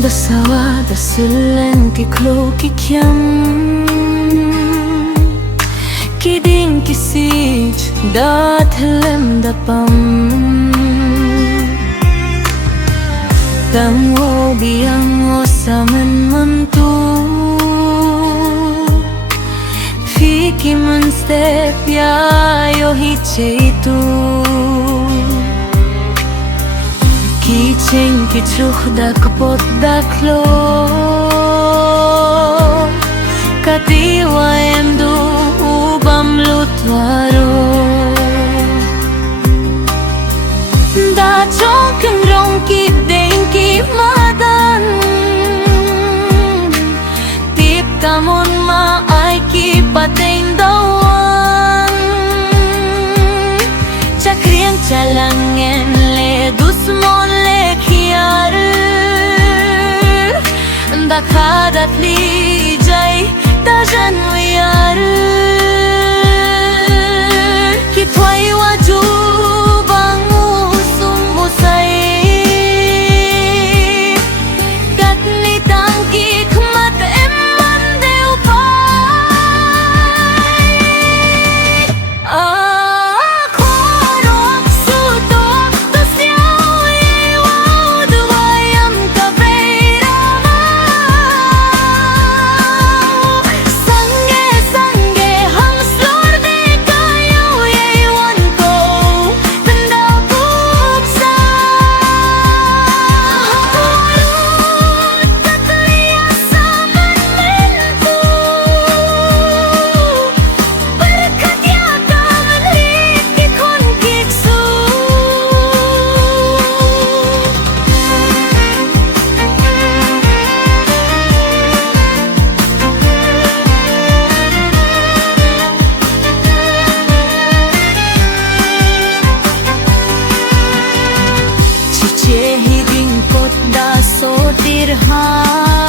Dasawa dasilen ki klo ki kyam Kiding kisij dat helem dapam Tam o biyang o saman mantu Fiki man step ya yo hiche tu Kiching kichuch da kapot da klo Katiwa emdu ubam lutwaro Da chong rong ki deng ki madan Tip kamon ma ay ki pateng dawan Chakriang chalangen le dusmon Bakadat li jai dajan wiyar Kitwai waju bangu sumusay Gatni tangki kmat emman deu pai Korok sutok tos yaw iwaw duwayam kabeira Hiding kot da so tirhan